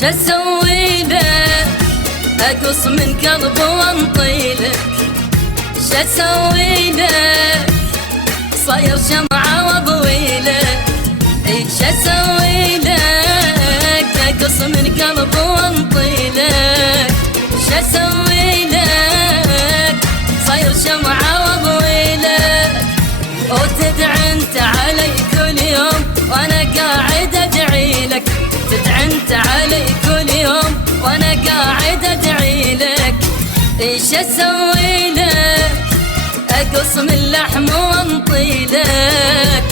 شسوي لك اقص من قلبي وانطي لك، شسوي لك صاير شمعة واضوي لك، شسوي لك اقص من قلبي وانطي لك، شسوي لك صاير شمعة واضوي لك، وتدعي انت علي كل يوم وانا قاعد ادعي لك، تدعي انت علي كل يوم وانا قاعد ادعي لك، ايش اسوي لك اقص من لحم وانطي لك،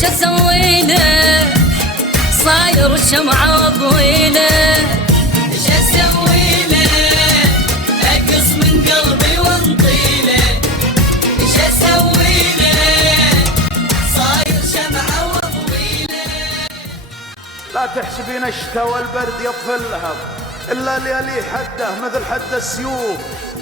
شو اسوي لك صاير شمعة واضوي لك، ايش اسوي لك اقص من قلبي وانطي لك، ايش اسوي لك صاير شمعة واضوي لك. لا تحسبين الشتاء والبرد يطفي اللهب إلا ليالي حده مثل حد السيوف،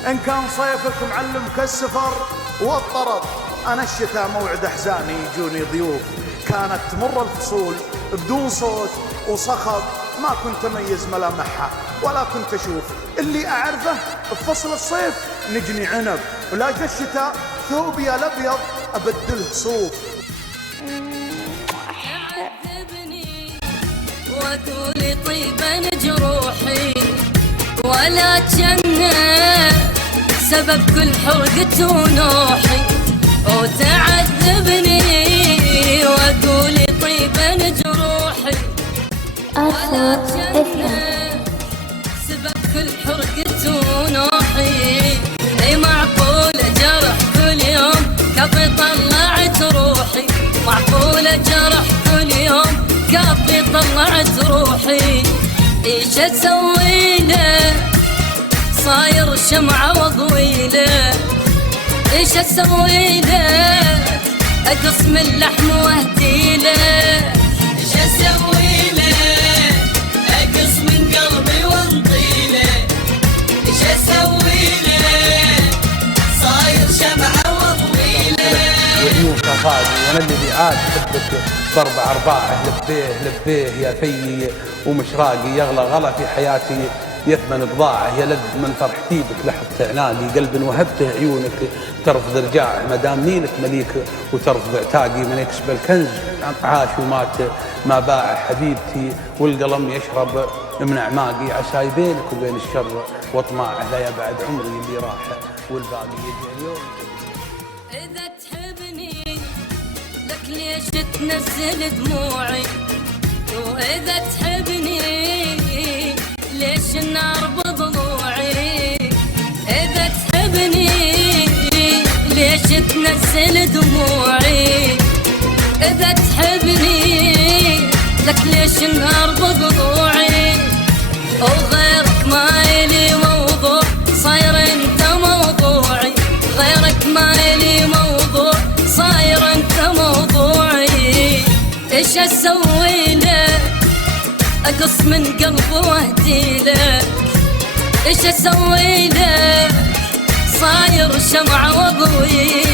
إن كان صيفك معلم كالسفر والطرب، أنا الشتاء موعد أحزاني يجوني ضيوف، كانت تمر الفصول بدون صوت وصخب، ما كنت أميز ملامحها ولا كنت أشوف، اللي أعرفه بفصل الصيف نجني عنب، ولا جا الشتاء ثوبي الأبيض أبدله صوف. وتقولي طيبا جروحي ولا تجنى سبب كل حرقة ونوحي، وتعذبني وتقولي طيبا جروحي ولا تجنى سبب كل حرقة ونوحي، اي معقولة جرح كل يوم كفي طلعت روحي، معقولة جرح كل يوم كافي طلعت روحي، ايش اسوي لك صاير شمعة واضوي لك، ايش اسوي لك اقص من لحم واهدي لك، ايش اسوي لك اقص من قلبي وانطي لك، ايش اسوي لك صاير شمعة واضوي لك. وعيون كفاضي وانا الذي عاد حبك باربع ارباعه، لبيه يا فيي ومشراقي، يغلى غلا في حياتي يثمن بضاعه، يا لذ من فرحتي بك لحظة عناقي، قلب وهبته عيونك ترفض رجاعه، مدام نينك مليك وترفض عتاقي، من يكسب الكنز عاش ومات ما باع حبيبتي، والقلم يشرب من اعماقي، عساي بينك وبين الشر واطماعه، لا يبعد عمري اللي راح والباقي يجي اليوم. إذا تحبني لك ليش تنزل دموعي، وإذا تحبني ليش النار بضلوعي، إذا تحبني ليش تنزل دموعي، إذا تحبني لك ليش النار بضلوعي، وغيرك ما إلي موضوع صاير انت موضوعي، غيرك ما إلي موضوع صاير انت موضوعي، ايش اسوي لك اقص من قلبي واهدي لك، ايش اسوي لك صاير شمعة واضوي